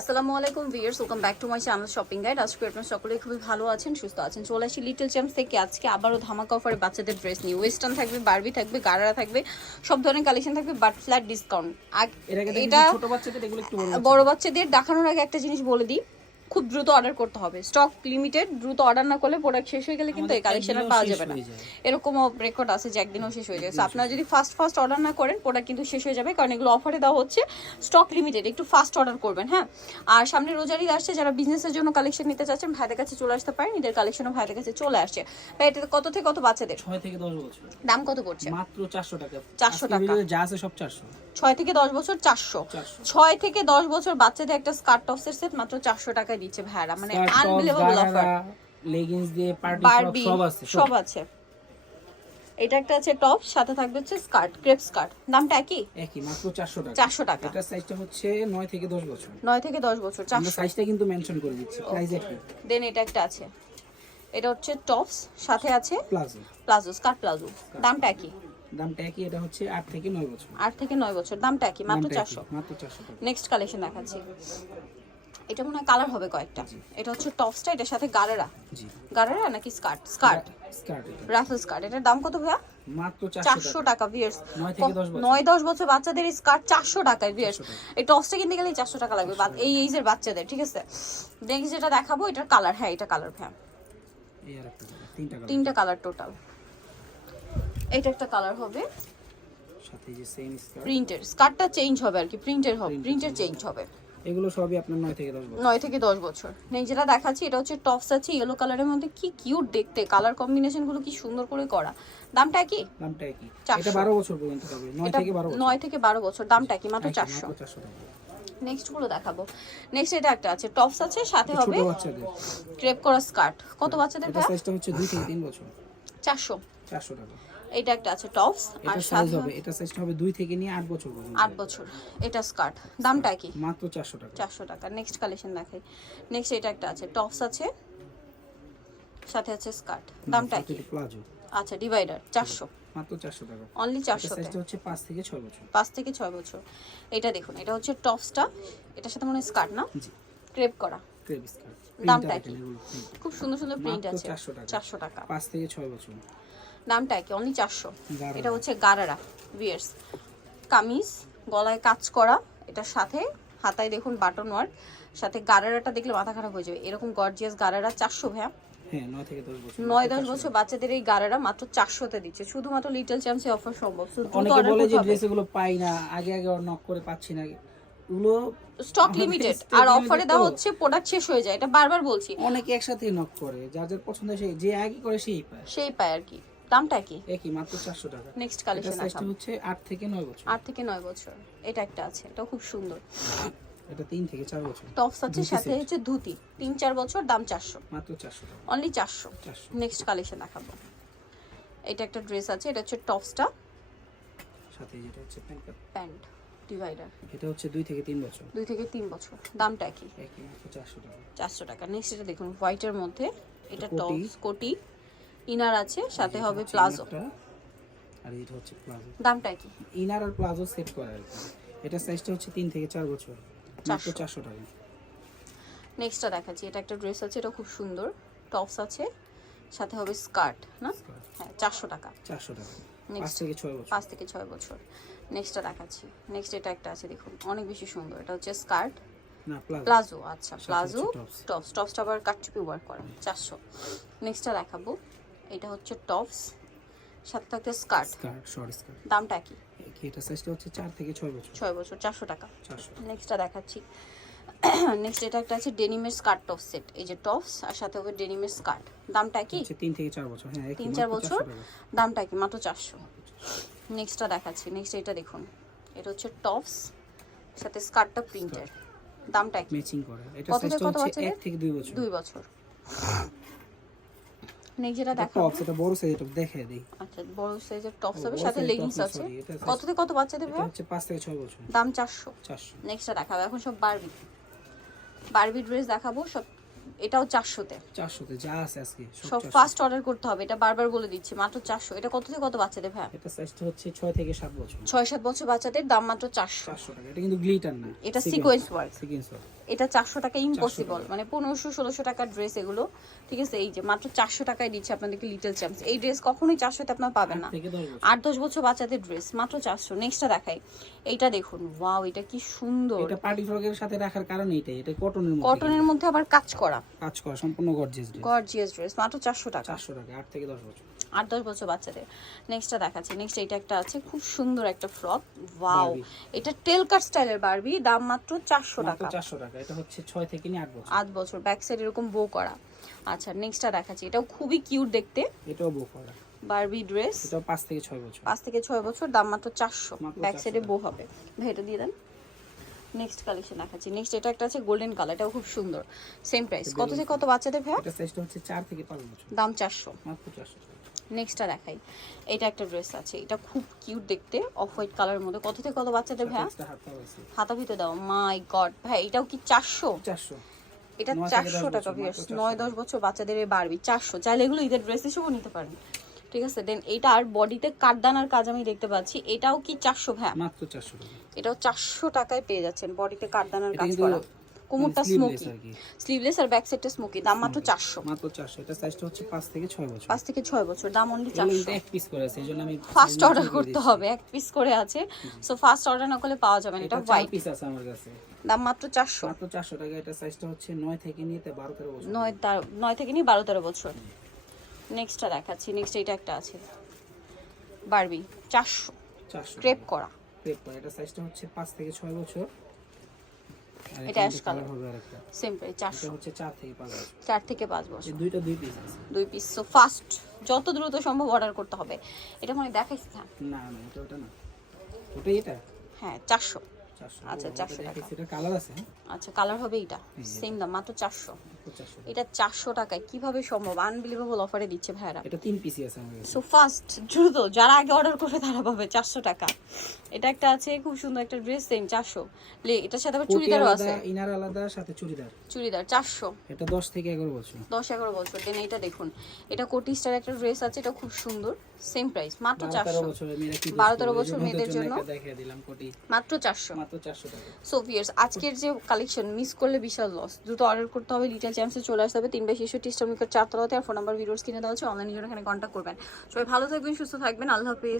আসসালামু আলাইকুম viewers, welcome back to my channel shopping guide. আজকে আপনারা সকলেই খুবই ভালো আছেন, সুস্থ আছেন। চলে আসি লিটল চ্যাম্পস থেকে আজকে আবারও ধামাকা অফারে বাচ্চাদের ড্রেস নিয়ে। ওয়েস্টার্ন থাকবে, বারবি থাকবে, গারারা থাকবে, সব ধরনের কালেকশন থাকবে, বাট ফ্ল্যাট ডিসকাউন্ট। এটা বড় বাচ্চাদের দেখানোর আগে একটা জিনিস বলে দিই, খুব দ্রুত অর্ডার করতে হবে, স্টক লিমিটেড। দ্রুত অর্ডার না করলে প্রোডাক্ট শেষ হয়ে গেলে কিন্তু এই কালেকশন আর পাওয়া যাবে না। এরকমও রেকর্ড আছে যে একদিনও শেষ হয়ে যায়। সো আপনারা যদি ফার্স্ট অর্ডার না করেন প্রোডাক্ট কিন্তু শেষ হয়ে যাবে, কারণ এগুলো অফারে দেওয়া হচ্ছে, স্টক লিমিটেড। একটু ফাস্ট অর্ডার করবেন, হ্যাঁ। আর সামনে রোজার ঈদ আসছে, যারা বিজনেসের জন্য কালেকশন নিতে চাচ্ছেন ভাইদের কাছে চলে আসতে পারেন। ঈদের কালেকশনও ভাইদের কাছে চলে আসছে। ভাই এটা কত থেকে কত বাচ্চাদের? 6 থেকে 10 বছর। দাম কত পড়ছে? মাত্র 400 টাকা। 400 টাকা যা আছে সব 400। 6 থেকে 10 বছর 400। 6 থেকে 10 বছর বাচ্চাদের একটা স্কার্ট টপসের সেট মাত্র 400 টাকায় দিচ্ছে ভাইরা। মানে আনবিলিভেবল অফার। লেগিংস দিয়ে পার্টি সব আছে। এটা একটা আছে টপ, সাথে থাকবে হচ্ছে স্কার্ট, ক্রেপ স্কার্ট। দামটা একই মাত্র 400 টাকা। 400 টাকা। এটা সাইজটা হচ্ছে 9 থেকে 10 বছর। 9 থেকে 10 বছর 400। আমরা সাইজটা কিন্তু মেনশন করে দিচ্ছি, প্রাইস একই। দেন এটা একটা আছে, এটা হচ্ছে টপস, সাথে আছে প্লাজো, স্কার্ট প্লাজো। দামটা একই। দামটা একই। এটা হচ্ছে 8 থেকে 9 বছর। 8 থেকে 9 বছর। দামটা একই, মাত্র 400। মাত্র 400 টাকা। নেক্সট কালেকশন দেখাচ্ছি। এটা মনে হয় কালার হবে কয়েকটা। এটা হচ্ছে টপসটা, এটার সাথে গারারা। জি, গারারা নাকি স্কার্ট রাফেল স্কার্ট। এটার দাম কত ভাইয়া? মাত্র 400 টাকা। ভিউয়ার্স 9 থেকে 10 বছর। 9-10 বছর বাচ্চাদের স্কার্ট 400 টাকায়। ভিউয়ার্স এই টপসটা কিনতে গেলে 400 টাকা লাগবে এই এইজের বাচ্চাদের, ঠিক আছে। নেক্সট যেটা দেখাবো, এটার কালার, হ্যাঁ এটা কালার ভাইয়া। এই আর একটা তিনটা কালার টোটাল। এটা একটা কালার হবে, সাথে যে সেম স্কার্ট। প্রিন্টের স্কার্টটা চেঞ্জ হবে আর কি, প্রিন্টের হবে, প্রিন্টের চেঞ্জ হবে। এগুলো সবই আপনার 9 থেকে 10 বছর। 9 থেকে 10 বছর। নেক্সট যেটা দেখাচ্ছি, এটা হচ্ছে টপস আছে ইয়েলো কালারের মধ্যে, কি কিউট দেখতে, কালার কম্বিনেশন গুলো কি সুন্দর করে করা। দামটা কি? দামটা একই। 400। এটা 12 বছর পর্যন্ত হবে। 9 থেকে 12 বছর। 9 থেকে 12 বছর। দামটা কি? মাত্র 400 টাকা। নেক্সট গুলো দেখাবো। নেক্সট এটা একটা আছে, টপস আছে, সাথে হবে ছোট বাচ্চাদের ক্রেপ করা স্কার্ট। কত বাচ্চাদের? এটা সাইজটা হচ্ছে 2 থেকে 3 বছর। 400 টাকা। এটা একটা আছে টপস, আর সাইজ হবে, এটা সাইজটা হবে 2 থেকে নিয়ে 8 বছর পর্যন্ত। 8 বছর। এটা স্কার্ট। দামটা কি? মাত্র 400 টাকা। 400 টাকা। নেক্সট কালেকশন দেখাই। নেক্সট এটা একটা আছে, টপস আছে, সাথে আছে স্কার্ট। দামটা কি? প্লাজো। আচ্ছা ডিভাইডার 400। মাত্র 400 টাকা। অনলি 400 তে। সাইজটা হচ্ছে 5 থেকে 6 বছর। 5 থেকে 6 বছর। এটা দেখুন, এটা হচ্ছে টপসটা, এটার সাথে মনে হয় স্কার্ট না? জি, ক্রেপ করা। Crepe skirt. দামটা কি? খুব সুন্দর সুন্দর প্রিন্ট আছে। 400 টাকা। 5 থেকে 6 বছর। দামটা কি? অনলি 400। এটা হচ্ছে গারারা ভিউয়ার্স, কামিজ, গলায় কাজ করা, এটার সাথে হাতায় দেখুন বাটন ওয়ার্ক, সাথে গারারাটা দেখলে মাথা খারাপ হয়ে যাবে। এরকম গর্জিয়াস গারারা 400 ভাইয়া। হ্যাঁ, 9 থেকে 10 বছর। 9-10 বছর বাচ্চাদের এই গারারা মাত্র 400 তে দিচ্ছে, শুধুমাত্র লিটল চ্যাম্পসে অফার সম্ভব। সো দ্রুত অনেকে অর্ডার বলে করতে যে হবে। ড্রেসগুলো পাই না, আগে নক করে পাচ্ছি না। এগুলো স্টক লিমিটেড, আর অফারে দেওয়া হচ্ছে, প্রোডাক্ট শেষ হয়ে যায়, এটা বারবার বলছি। অনেকে একসাথে নক করে, যার যার পছন্দ যে আগে করে সেই পায় আর কি। দামটা কি? একই, মাত্র 400 টাকা। নেক্সট কালেকশন সাইজটা হচ্ছে 8 থেকে 9 বছর। 8 থেকে 9 বছর। এটা একটা আছে, এটা খুব সুন্দর। এটা 3 থেকে 4 বছর। টপস আছে, সাথে হচ্ছে ধুতি, 3-4 বছর। দাম 400। মাত্র 400 টাকা। অনলি 400। নেক্সট কালেকশন দেখাবো। এটা একটা ড্রেস আছে, এটা হচ্ছে টপসটা, সাথে যেটা হচ্ছে প্যান্ট ডিভাইডার। এটা হচ্ছে 2 থেকে 3 বছর। 2 থেকে 3 বছর। দামটা কি? একই, মাত্র 400 টাকা। 400 টাকা। নেক্সট এটা দেখুন, হোয়াইটের মধ্যে, এটা টপস, কোটি, ইনার আছে, সাথে হবে প্লাজো। আর এটা হচ্ছে প্লাজো। দামটা কি? ইনার আর প্লাজো সেট করা আর কি। এটা সাইজটা হচ্ছে 3 থেকে 4 বছর। মাত্র 400 টাকা। নেক্সটটা দেখাচ্ছি, এটা একটা ড্রেস আছে, এটা খুব সুন্দর, টপস আছে, সাথে হবে স্কার্ট না? হ্যাঁ, 400 টাকা। 400 টাকা। 5 নেক্সট থেকে 6 বছর। 5 থেকে 6 বছর। নেক্সটটা দেখাচ্ছি। নেক্সট এটা একটা আছে, দেখুন অনেক বেশি সুন্দর। এটা হচ্ছে স্কার্ট, না প্লাজো। আচ্ছা, প্লাজো টপস। টপসটা আবার কাটচুপি ওয়ার্ক করা, 400। নেক্সটটা দেখাবো, এটা হচ্ছে টপস, সাথে থাকতে স্কার্ট, শর্ট স্কার্ট। দামটা কি? এটা সাইজটা হচ্ছে 4 থেকে 6 বছর। 6 বছর, 400 টাকা। 400। নেক্সটটা দেখাচ্ছি। নেক্সট এটা একটা আছে ডেনিমের স্কার্ট টপ সেট, এই যে টপস আর সাথে হবে ডেনিমের স্কার্ট। দামটা কি? 3 থেকে 4 বছর। হ্যাঁ, 3-4 বছর। দামটা কি? মাত্র 400। নেক্সটটা দেখাচ্ছি। নেক্সট এটা দেখুন, এটা হচ্ছে টপস, সাথে স্কার্টটা প্রিন্টের। দামটা কি? ম্যাচিং করা। এটা সাইজটা হচ্ছে 1 থেকে 2 বছর। 2 বছর। নেক্সট যেটা দেখাবো, টপস, এটা বড় সাইজ, এটা দেখাই দেই। আচ্ছা, বড় সাইজের টপস হবে, সাথে লেগিংস আছে। কত থেকে কত বাচ্চাদের ভাই? এটা হচ্ছে 5 থেকে 6 বছর। দাম 400। 400। নেক্সটটা দেখাবো, এখন সব বারবি ড্রেস দেখাবো সব। এটাও 400 তে। 400 তে যা আছে আজকে সব ফাস্ট অর্ডার করতে হবে, এটা বারবার বলে দিচ্ছি, মাত্র 400। এটা কত থেকে কত বাচ্চাদের ভাই? এটা সাইজটা হচ্ছে 6 থেকে 7 বছর। 6-7 বছর বাচ্চাদের, দাম মাত্র 400 টাকা। এটা কিন্তু গ্লিটার না, এটা সিকোয়েন্স ওয়ার্ক। এটা 400 টাকা ইম্পসিবল, মানে 1500-1600 টাকার ড্রেস এগুলো, ঠিক আছে। এই যে মাত্র 400 টাকায় দিচ্ছে আপনাদেরকে লিটল চ্যাম্পস। এই ড্রেস কখনোই 400তে আপনারা পাবেন না। 8-10 বছর বাচ্চাদের ড্রেস মাত্র 400। নেক্সটটা দেখাই, এইটা দেখুন, ওয়াও এটা কি সুন্দর। এটা পার্টি ফ্রকের সাথে রাখার কারণ এটাই, এটা কটনের মধ্যে, কটনের মধ্যে আবার কাজ করা সম্পূর্ণ গর্জিয়াস ড্রেস। গর্জিয়াস ড্রেস মাত্র 400 টাকা। 400 টাকা, 8 থেকে 10 বছর। 8-10 বছর বাচ্চাদের। নেক্সটটা দেখাচ্ছি, নেক্সট এটা একটা আছে খুব সুন্দর একটা ফ্রক, ওয়াও এটা টেল কাট স্টাইলের বারবি, দাম মাত্র 400 টাকা। 400 টাকা। এটা হচ্ছে 6 থেকে 8 বছর। 8 বছর, ব্যাক সাইড এরকম বো করা। আচ্ছা নেক্সটটা দেখাচ্ছি, এটাও খুবই কিউট দেখতে, এটাও বো করা বারবি ড্রেস, এটাও 5 থেকে 6 বছর। 5 থেকে 6 বছর, দাম মাত্র 400, ব্যাক সাইডে বো হবে। ভাই এটা দিয়ে দেন। নেক্সট কালেকশন দেখাচ্ছি, নেক্সট এটা একটা আছে গোল্ডেন কালার, এটাও খুব সুন্দর, সেম প্রাইস। কত থেকে কত বাচ্চাদের ভাই? এটা সাইজটা হচ্ছে 4 থেকে 5 বছর, দাম 400, মাত্র 400 টাকা। নেক্সটটা দেখাই, এটা একটা ড্রেস আছে, এটা খুব কিউট দেখতে, অফ হোয়াইট কালারের মধ্যে। কত থেকে কত বাচ্চাদের ভাই? এটা হাতা হয়েছে, হাতা ভিতরে দাও। মাই গড ভাই, এটাও কি 400? 400। এটা 400 টাকা ভিউয়ার্স, 9-10 বছর বাচ্চাদের এই বারবি 400। চাইলে এগুলো ঈদের ড্রেস হিসেবেও নিতে পারেন, ঠিক আছে। দেন এটা আর বডিতে কাটদানার কাজ আমি দেখতে পাচ্ছি, এটাও কি 400 ভাই? মাত্র 400 টাকা। এটাও 400 টাকায় পেয়ে যাচ্ছেন, বডিতে কাটদানার এটা কাজ কিন্তু করা, কোমরটা sleeveless স্মোকি, আর কি। স্লিভলেস আর ব্যাক সাইডটা স্মোকি, দাম মাত্র 400। মাত্র 400। এটা সাইজটা হচ্ছে 5 থেকে 6 বছর। 5 থেকে 6 বছর, দাম অনলি এগুলো 400। এক পিস করে আছে, এইজন্য আমি ফার্স্ট অর্ডার করতে হবে, এক পিস করে আছে, সো ফার্স্ট অর্ডার না করলে পাওয়া যাবে না। এটা 4 হোয়াইট, পিস আছে আমার কাছে, দাম মাত্র 400। মাত্র 400 টাকা। এটা সাইজটা হচ্ছে 9 থেকে নিয়ে 12-13 বছর। 9 থেকে নিয়ে 12-13 বছর। নেক্সটটা দেখাচ্ছি, নেক্সট এটা একটা আছে বারবি 400, 400 ক্রেপ করা, ক্রেপ করা। এটা সাইজটা হচ্ছে 5 থেকে 6 বছর। আর এটা অ্যাশ কালার হবে আরেকটা, সেম প্রাইস এটা 400, হচ্ছে 4 থেকে 5 বছর। 4 থেকে 5 বছর, এই দুইটা 2 পিস আছে, 2 পিস। সো ফাস্ট, যত দ্রুত সম্ভব অর্ডার করতে হবে। এটা মানে দেখাইছি না? না না, এটা ওটা না, ওটাই এটা। হ্যাঁ 400। 400। আচ্ছা 400 টাকা। এটা কালার আছে, হ্যাঁ আচ্ছা কালার হবে এটা, সেম দাম মাত্র 400। 400। এটা 400 টাকায় কিভাবে সম্ভব? আনবিলিভেবল অফারে দিচ্ছে ভাইরা। এটা 3 পিসই আছে আমার কাছে। সো ফাস্ট, দ্রুত, যারা আগে অর্ডার করবে তারা পাবে 400 টাকা। এটা একটা আছে খুব সুন্দর একটা ড্রেস, সেম 400। এটার সাথে আবার চুড়িদারও আছে, ইনার আলাদা, সাথে চুড়িদার। চুড়িদার 400, এটা 10 থেকে 11 বছর। 10-11 বছর। দেন এইটা দেখুন, এটা কোটি স্টার একটা ড্রেস আছে, এটা খুব সুন্দর, সেম প্রাইস মাত্র 400। 12-13 বছরের মেয়েরা কি 12-13 বছর মেয়েদের জন্য দেখিয়ে দিলাম কোটি, মাত্র 400। মাত্র 400 টাকা। সো ভিউয়ার্স, আজকের যে কালেকশন মিস করলে বিশাল লস। দ্রুত অর্ডার করতে হবে, লিটল চ্যাম্পসে চলে আসতে হবে 3/66 স্টমিকের 4 তলাতে। আর ফোন নাম্বার ভিডিওস কিনে দেওয়া হচ্ছে, অনলাইনে জন্য এখানে কন্ট্যাক্ট করবেন। সবাই ভালো থাকবেন, সুস্থ থাকবেন, আল্লাহ হাফেজ।